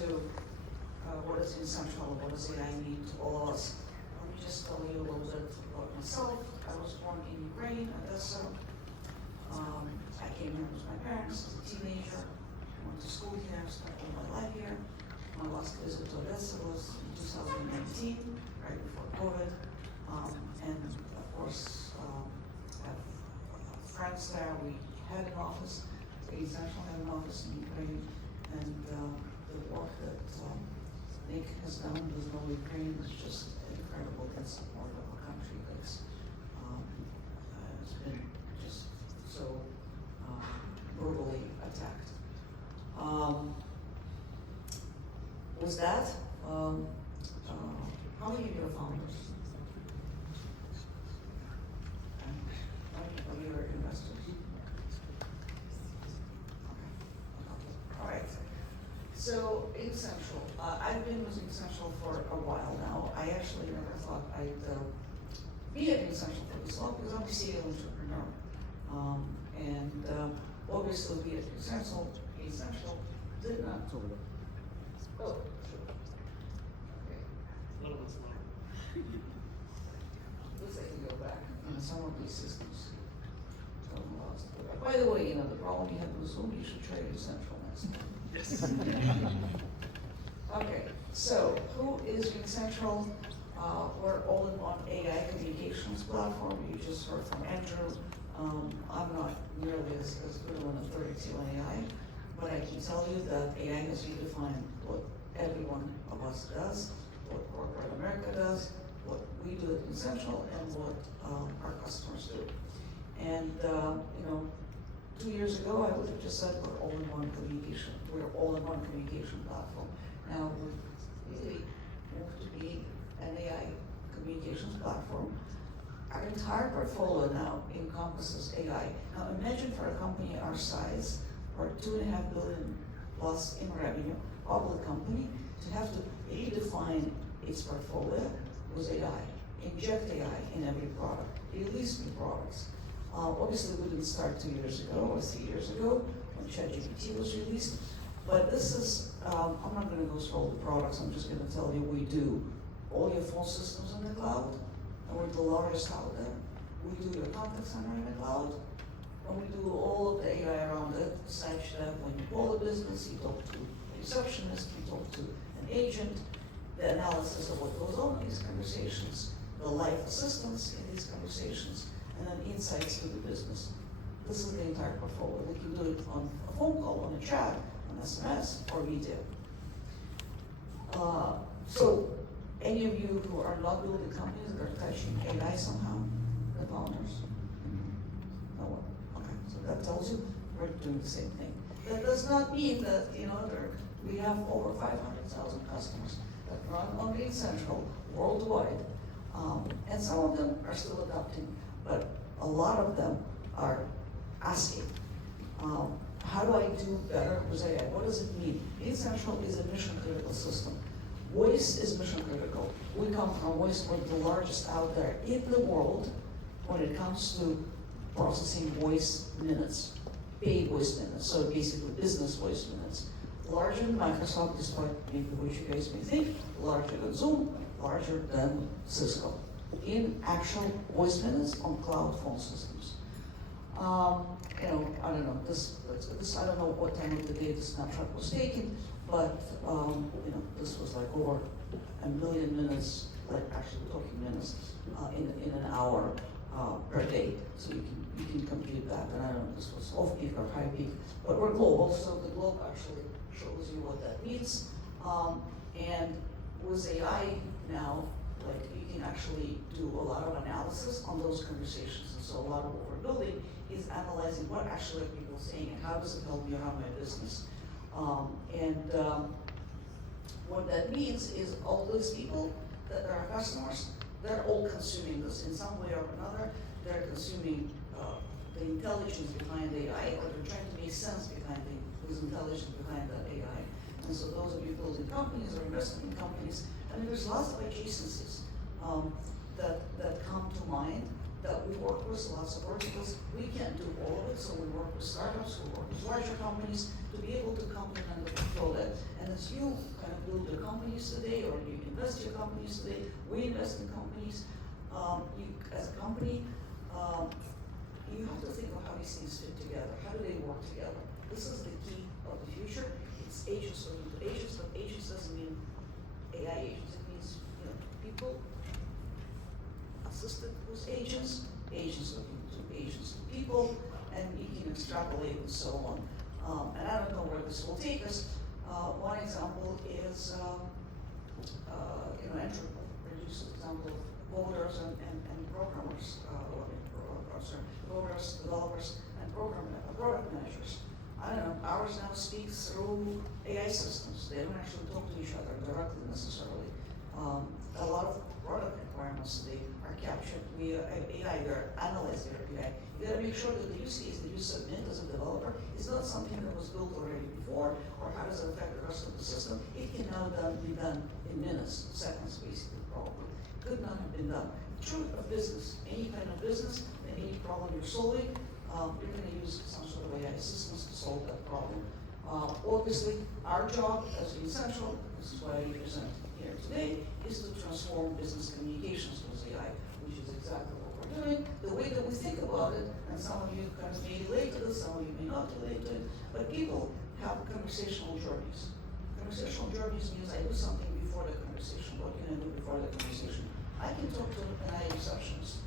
to what is RingCentral, what does AI mean to all of us. Let me just tell you a little bit about myself. I was born in Ukraine, Odessa. I came here with my parents as a teenager. I went to school here, spent all my life here. My last visit to Odessa was in 2019, right before COVID. And of course, I have friends there. We had an office, RingCentral had an office in Ukraine, and the work that Nick has done with Know Ukraine is just incredible in support of a country that's has been just so brutally attacked. With that, how many of you are founders? How many of you are investors? Okay. All right. So, RingCentral. I've been with RingCentral for a while now. I actually never thought I'd be at RingCentral for this long because I'm a serial entrepreneur. And obviously, we at RingCentral did not. Oh, sure. Okay. A little bit slower. Let's say we go back in some of these systems. So I'm lost. By the way, the problem you had with Zoom, you should try RingCentral next time. Yes. Okay, so who is RingCentral? We're all-in-one AI communications platform. You just heard from Andrew. I'm not nearly as good of an authority on AI, but I can tell you that AI has redefined what every one of us does, what corporate America does, what we do at RingCentral, and what our customers do. And 2 years ago, I would have just said we're all-in-one communication. We're all-in-one communication platform. Now we've really moved to be an AI communications platform. Our entire portfolio now encompasses AI. Now imagine for a company our size, or $2.5 billion plus in revenue, public company, to have to redefine its portfolio with AI, inject AI in every product, release new products. Obviously, we didn't start 2 years ago or 3 years ago when ChatGPT was released, but this is, I'm not going to go through all the products, I'm just going to tell you we do all your phone systems in the cloud, and we're the largest out there. We do your contact center in the cloud, and we do all of the AI around it, such that when you call a business, you talk to a receptionist, you talk to an agent, the analysis of what goes on in these conversations, the life assistance in these conversations, and then insights to the business. This is the entire portfolio. We can do it on a phone call, on a chat, on SMS, or video. So, any of you who are not building companies that are touching AI somehow, the founders? No one. Okay, so that tells you we're doing the same thing. That does not mean that we have over 500,000 customers that run on RingCentral worldwide, and some of them are still adopting. But a lot of them are asking, how do I do better with AI? What does it mean? RingCentral is a mission-critical system. Voice is mission-critical. We come from voice. We're the largest out there in the world when it comes to processing voice minutes, paid voice minutes, so basically business voice minutes. Larger than Microsoft, despite maybe what you guys may think, larger than Zoom, larger than Cisco, in actual voice minutes on cloud phone systems. I don't know, this, I don't know what time of the day this snapshot was taken, but, this was like over 1 million minutes, like actually we're talking minutes, in an hour per day. So you can compute that, and I don't know if this was off peak or high peak, but we're global, so the globe actually shows you what that means. And with AI now, like you can actually do a lot of analysis on those conversations. And so a lot of what we're building is analyzing what actually are people saying and how does it help me run my business. What that means is all those people that are customers, they're all consuming this in some way or another. They're consuming the intelligence behind AI, or they're trying to make sense behind the intelligence behind that AI. And so those of you building companies or investing in companies, I mean, there's lots of adjacencies that come to mind that we work with, lots of verticals. We can't do all of it, so we work with startups, we work with larger companies to be able to complement and fulfill that. And as you kind of build your companies today, or you invest your companies today, we invest in companies, you, as a company, you have to think of how these things fit together. How do they work together? This is the key of the future. It's agents looking to agents, but agents doesn't mean AI agents. It means, people assisted with agents, agents looking to agents to people, and you can extrapolate and so on. And I don't know where this will take us. One example is, Entry produces an example of coders and programmers, coders, developers, and product managers. I don't know, ours now speaks through AI systems. They don't actually talk to each other directly necessarily. A lot of product requirements today are captured via AI, they're analyzed via AI. You gotta make sure that the use case that you submit as a developer is not something that was built already before, or how does it affect the rest of the system. It can now be done in minutes, seconds basically, probably. Could not have been done. True of business, any kind of business, and any problem you're solving, you're gonna use some sort of AI systems to solve that problem. Obviously, our job as RingCentral, this is what I present here today, is to transform business communications with AI, which is exactly what we're doing. The way that we think about it, and some of you kind of may relate to this, some of you may not relate to it, but people have conversational journeys. Conversational journeys means I do something before the conversation. What can I do before the conversation? I can talk to an AI receptionist.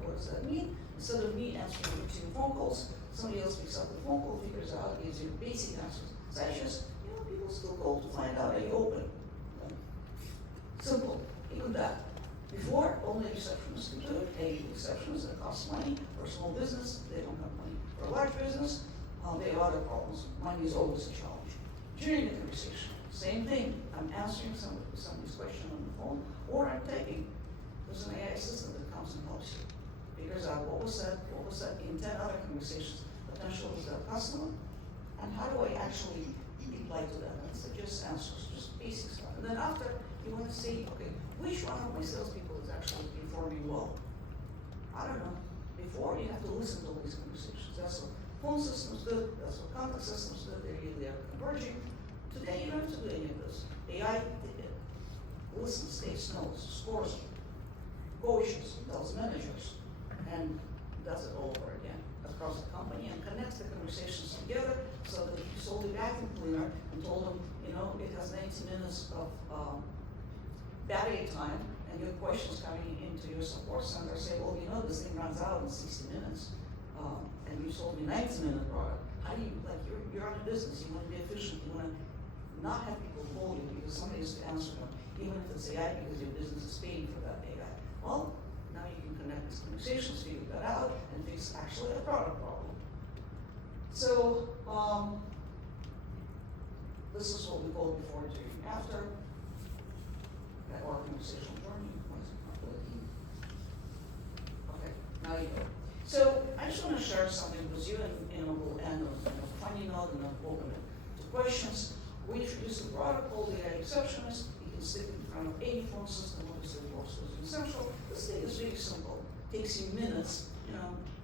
What does that mean? Instead of me answering routine phone calls, somebody else picks up the phone call, figures out, gives you basic answers. Such as, people still call to find out are you open. Simple, even that. Before, only receptionists could do it. A receptionist, that costs money. For a small business, they don't have money. For a large business, they have other problems. Money is always a challenge. During the conversation, same thing. I'm answering somebody's question on the phone, or I'm typing. There's an AI assistant that comes and helps you. Figures out what was said in 10 other conversations, potential with that customer, and how do I actually reply to that? And suggest answers, just basic stuff. And then after, you want to see, okay, which one of my salespeople is actually performing well? I don't know. Before, you have to listen to all these conversations. That's what phone systems do, that's what contact systems do, they really are converging. Today, you don't have to do any of this. AI listens, takes notes, scores, coaches, tells managers, and does it all over again across the company and connects the conversations together so that if you sold a vacuum cleaner and told them, it has 90 minutes of battery time, and your questions coming into your support center say, well, this thing runs out in 60 minutes, and you sold me a 90-minute product. How do you, you're on a business, you want to be efficient, you want to not have people call you because somebody has to answer them, even if it's AI because your business is paying for that AI. Well, now you can connect these conversations, figure that out, and fix actually a product problem. So, this is what we call before, during, after. That organizational journey. Why is it not working? Okay, now you go. So I just want to share something with you, and we'll end on a funny note and then open it to questions. We introduced a product called the AI Receptionist. You can stick it in front of any phone system, obviously it works with RingCentral. This thing is really simple. It takes you minutes,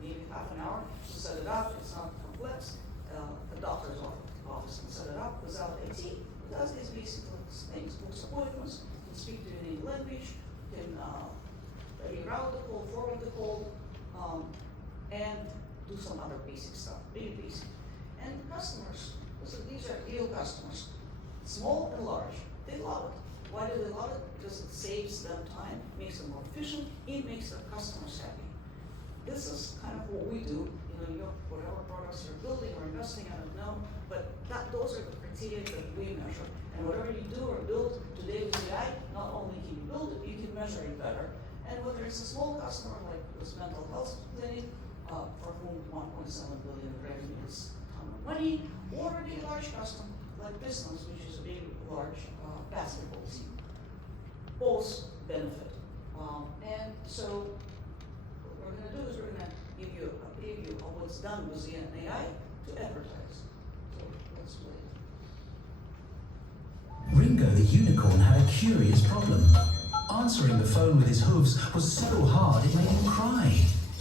maybe half an hour to set it up. It's not complex. A doctor's office can set it up without IT. It does these basic things, books appointments, can speak to you in any language, can reroute the call, forward the call, and do some other basic stuff, really basic. And customers, these are real customers, small and large, they love it. Why do they love it? Because it saves them time, makes them more efficient, it makes their customers happy. This is kind of what we do, whatever products you're building or investing, I don't know, but those are the criteria that we measure. And whatever you do or build today with AI, not only can you build it, you can measure it better. And whether it's a small customer like this mental health clinic, for whom 1.7 billion revenue is a ton of money, or a big large customer like business, which is a big large basketball team. Both benefit. And so what we're going to do is we're going to give you a preview of what's done with the AI to advertise. So let's wait. Ringo the unicorn had a curious problem. Answering the phone with his hooves was so hard it made him cry.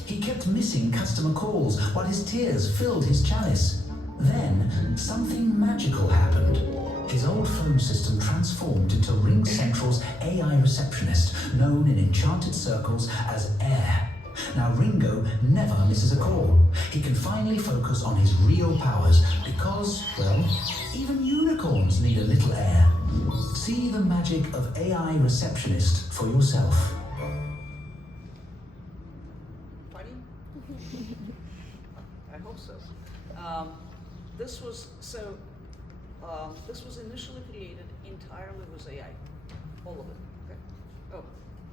He kept missing customer calls while his tears filled his chalice. Then, something magical happened. His old phone system transformed into RingCentral's AI receptionist, known in enchanted circles as Air. Now Ringo never misses a call. He can finally focus on his real powers because, well, even unicorns need a little air. See the magic of AI receptionist for yourself. Funny? I hope so. This was initially created entirely with AI, all of it. Okay. Oh,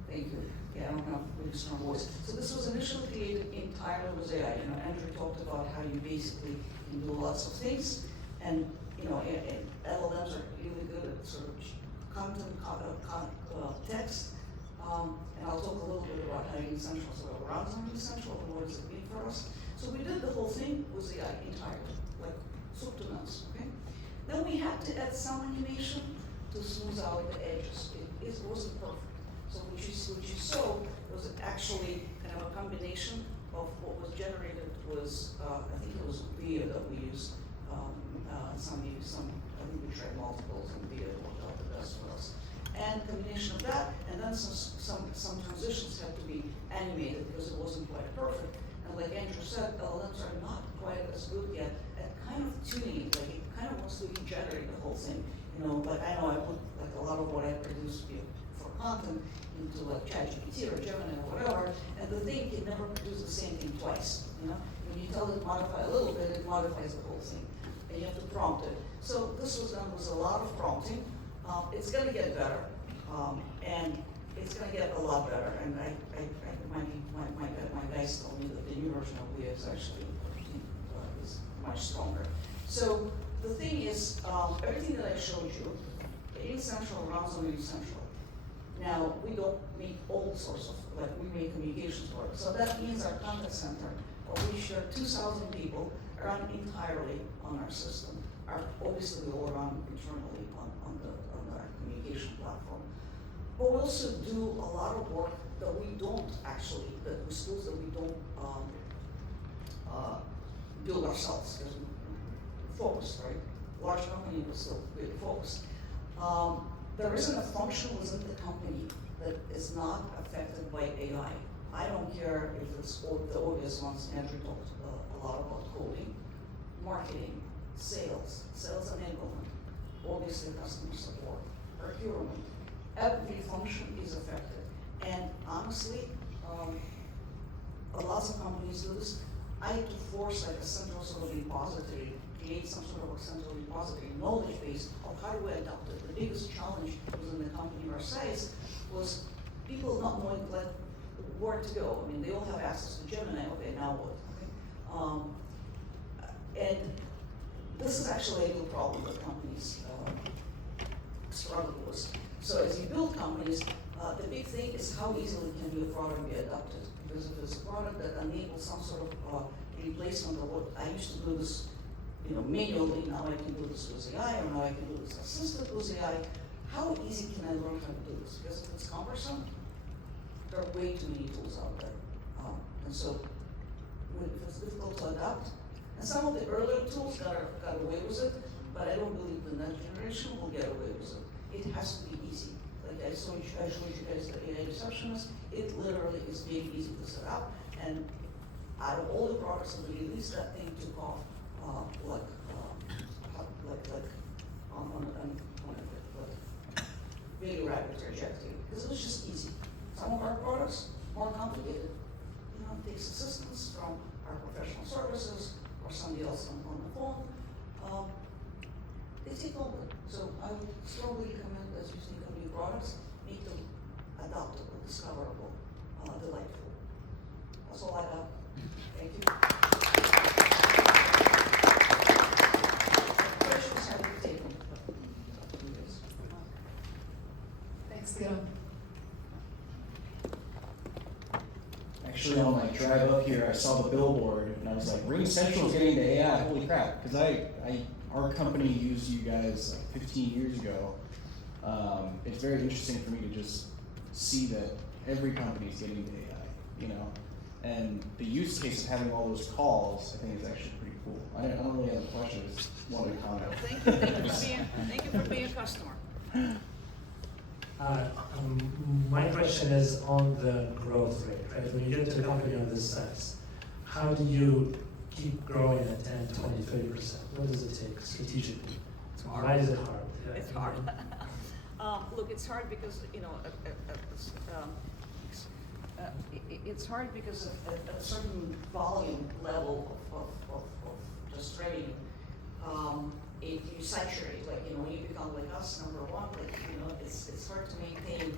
thank you. Yeah, I don't have really strong voice. So this was initially created entirely with AI. You know, Andrew talked about how you basically can do lots of things, and you know, LLMs are really good at sort of content, text. And I'll talk a little bit about how RingCentral sort of runs on RingCentral and what does it mean for us. So we did the whole thing with AI entirely, like soup to nuts, okay? Then we had to add some animation to smooth out the edges. It wasn't perfect. So what you saw was actually kind of a combination of what was generated was, I think it was video that we used, I think we tried multiples and video worked out the best for us. And combination of that, and then some transitions had to be animated because it wasn't quite perfect. And like Andrew said, LLMs are not quite as good yet at kind of tuning it, like it kind of wants to regenerate the whole thing. You know, like I know I put like a lot of what I produce for content into like ChatGPT or Gemini or whatever, and the thing can never produce the same thing twice. You know, when you tell it to modify a little bit, it modifies the whole thing, and you have to prompt it. So this was done with a lot of prompting. It's going to get better, and it's going to get a lot better. And my guys told me that the new version of Wii is actually is much stronger. So the thing is, everything that I showed you, RingCentral runs on RingCentral. Now we don't make all sorts of we make communications work. So that means our contact center, of which there are 2,000 people, run entirely on our system. Obviously, we all run internally on our communication platform. But we also do a lot of work that we don't actually, with schools that we don't build ourselves. Because we're focused, right? Large company, but still really focused. There isn't a function within the company that is not affected by AI. I don't care if it's the obvious ones. Andrew talked a lot about coding, marketing, sales enablement, obviously customer support, procurement. Every function is affected. And honestly, lots of companies do this. I had to force like a central sort of repository, create some sort of a central repository, knowledge base of how do we adopt it. The biggest challenge within the company our size was people not knowing like where to go. I mean, they all have access to Gemini. Okay, now what? Okay. And this is actually a real problem that companies struggle with. So as you build companies, the big thing is how easily can your product be adopted. Because if it's a product that enables some sort of replacement of what I used to do this, manually, now I can do this with AI, or now I can do this assisted with AI. How easy can I learn how to do this? Because if it's cumbersome, there are way too many tools out there. And so if it's difficult to adapt, and some of the earlier tools got away with it, but I don't believe the next generation will get away with it. It has to be easy. Like I showed you guys the AI receptionist, it literally is being easy to set up, and out of all the products that we released, that thing took off on a very rapid trajectory, because it was just easy. Some of our products, more complicated. It takes assistance from our professional services or somebody else on the phone. They take longer. So I would strongly recommend, as you think of new products, make them adoptable, discoverable, delightful. That's all I got. Thank you. Questions have been taken. Thanks, Leo. Actually, on my drive up here, I saw the billboard, and I was like, RingCentral is getting into AI, holy crap. Because our company used you guys like 15 years ago. It's very interesting for me to just see that every company is getting into AI, And the use case of having all those calls, I think is actually pretty cool. I don't really have a question, I just wanted to comment. Well, thank you for being a customer. My question is on the growth rate, right? When you get to a company of this size, how do you keep growing at 10, 20, 30%? What does it take strategically? hard. Why is it hard? It's hard. Look, it's hard because, it's hard because of a certain volume level of just revenue. If you saturate, when you become like us, number one, it's hard to maintain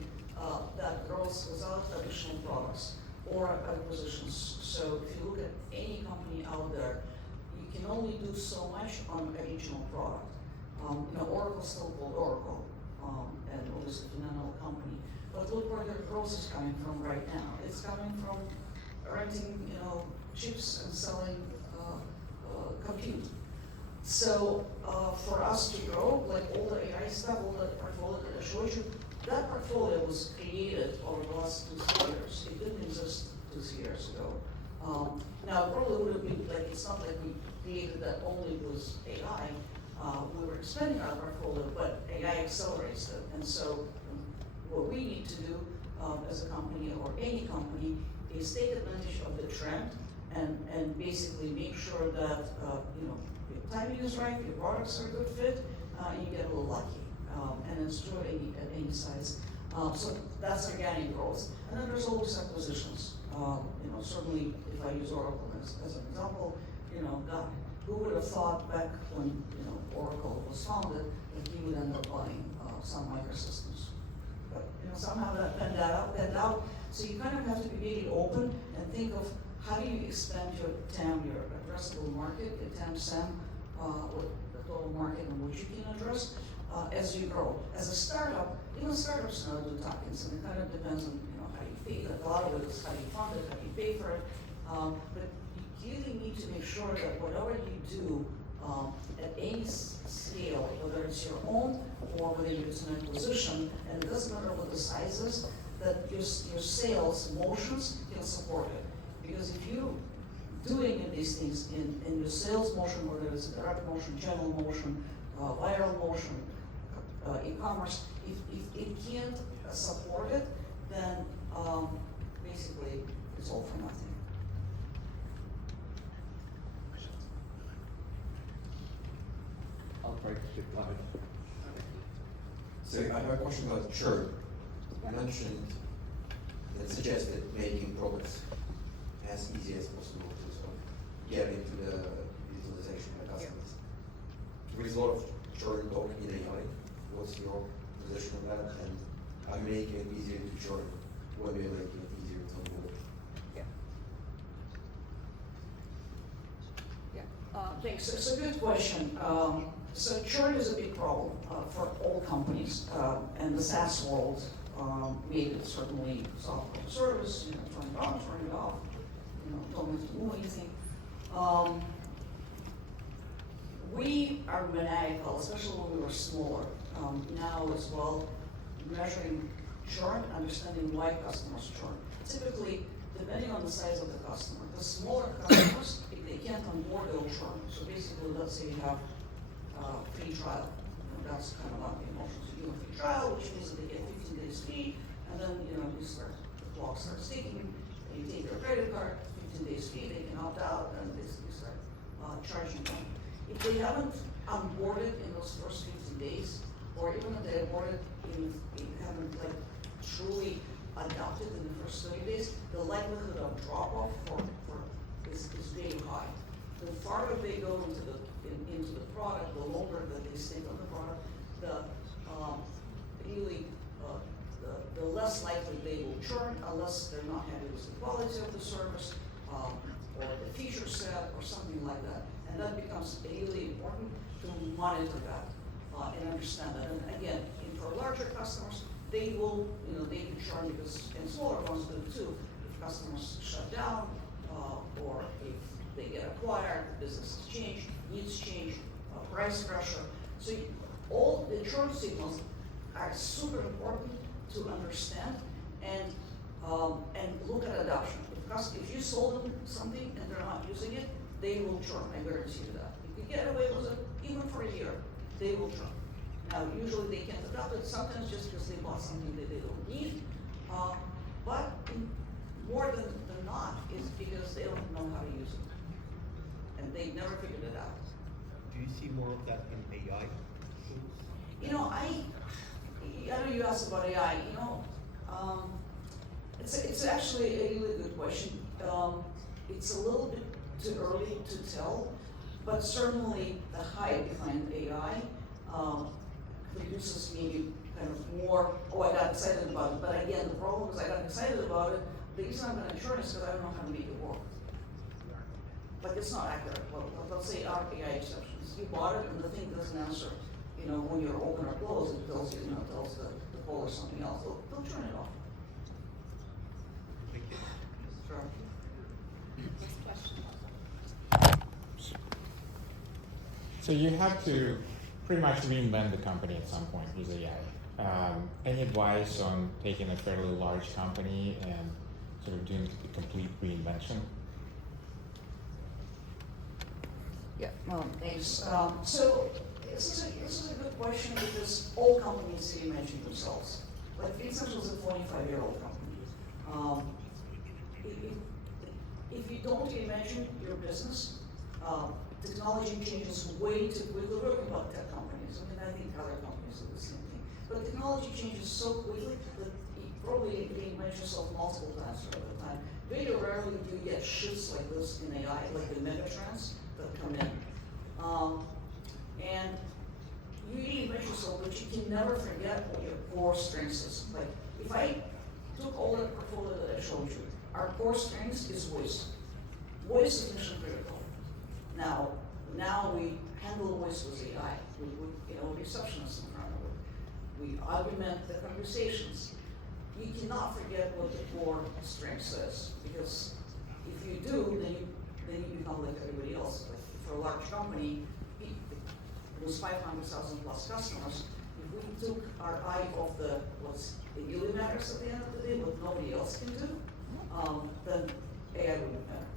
that growth without additional products or acquisitions. So if you look at any company out there, you can only do so much on a regional product. Oracle's still called Oracle, and obviously a phenomenal company. But look where their growth is coming from right now. It's coming from renting, chips and selling compute. So for us to grow, like all the AI stuff, all the portfolio that I showed you, that portfolio was created over the last 2 years. It didn't exist 2 years ago. Now, it probably would have been it's not like we created that only with AI. We were expanding our portfolio, but AI accelerates it. And so what we need to do as a company or any company is take advantage of the trend and basically make sure that your timing is right, your products are a good fit, and you get a little lucky. And it's true at any size. So that's organic growth. And then there's always acquisitions. Certainly if I use Oracle as an example, God, who would have thought back when Oracle was founded that he would end up buying Sun Microsystems? But somehow that panned out. So you kind of have to be really open and think of how do you expand your TAM, your addressable market, your TAM SAM, the total market in which you can address as you grow. As a startup, startups know do tokens, and it kind of depends on how you feed it. A lot of it is how you fund it, how you pay for it. But you really need to make sure that whatever you do at any scale, whether it's your own or whether it's an acquisition, and it doesn't matter what the size is, that your sales motions can support it. Because if you doing these things in your sales motion, whether it's a direct motion, channel motion, viral motion, e-commerce, if it can't support it, then basically it's all for nothing. I'll try to keep live. So I have a question about churn. You mentioned that suggested making products as easy as possible to sort of get into the utilization by customers. There is a lot of churn talk in AI. What's your position on that? And how you make it easier to churn when we make it easier to onboard? Thanks. It's a good question. So churn is a big problem for all companies, and the SaaS world made it certainly software as a service. Turn it on, turn it off. Don't have to do anything. We are maniacal, especially when we were smaller. Now as well, measuring churn, understanding why customers churn. Typically, depending on the size of the customer, the smaller customers, if they can't onboard, they'll churn. So basically, let's say you have free trial. That's kind of not the emotion. So you have free trial, which means that they get 15 days free, and then the clock starts ticking, and you take their credit card, 15 days free, they can opt out, and they start charging them. If they haven't onboarded in those first 15 days, or even if they onboarded and they haven't truly adopted in the first 30 days, the likelihood of drop-off is very high. The farther they go into the product, the longer that they stay on the product, the less likely they will churn unless they're not happy with the quality of the service or the feature set or something like that. And that becomes really important to monitor that and understand that. And again, for larger customers, they will, they can churn because, and smaller ones do too, if customers shut down or if they get acquired, the business has changed, needs change, price pressure. So all the churn signals are super important to understand and look at adoption. If if you sold them something and they're not using it, they will churn, I guarantee you that. If you get away with it, even for a year, they will churn. Now, usually they can't adopt it, sometimes just because they bought something that they don't need, but more than not, is because they don't know how to use it. And they never figured it out. Do you see more of that in AI? You know, I know you asked about AI, you know, it's actually a really good question. It's a little bit too early to tell, but certainly the hype behind AI produces maybe kind of more, oh, I got excited about it, but again, the problem is I got excited about it, the reason I'm gonna insure is because I don't know how to make it work. Like, it's not accurate. Well, let's say our AI exceptions. You bought it and the thing doesn't answer. You know, when you're open or closed, it tells you, tells the call or something else. They'll turn it off. Thank you. Sure. Next question. So you have to pretty much reinvent the company at some point with AI. Any advice on taking a fairly large company and sort of doing the complete reinvention? Yeah, well, thanks. So this is a good question because all companies reimagine themselves. Like RingCentral is a 45-year-old company. If you don't reimagine your business, technology changes way too quickly. We're talking about tech companies. I mean, I think other companies do the same thing. But technology changes so quickly that you probably reinvent yourself multiple times throughout the time. Very rarely do you get shifts like this in AI, like the megatrends that come in. And you reinvent yourself, but you can never forget what your core strengths is. Like, if I took all that portfolio that I showed you, our core strengths is voice. Voice is mission critical. Now we handle voice with AI. We put, receptionists in front of it. We augment the conversations. You cannot forget what the core strength is, because if you do, then you become like everybody else. Like for a large company, with 500,000 plus customers, if we took our eye off what really matters at the end of the day, what nobody else can do, then AI wouldn't matter.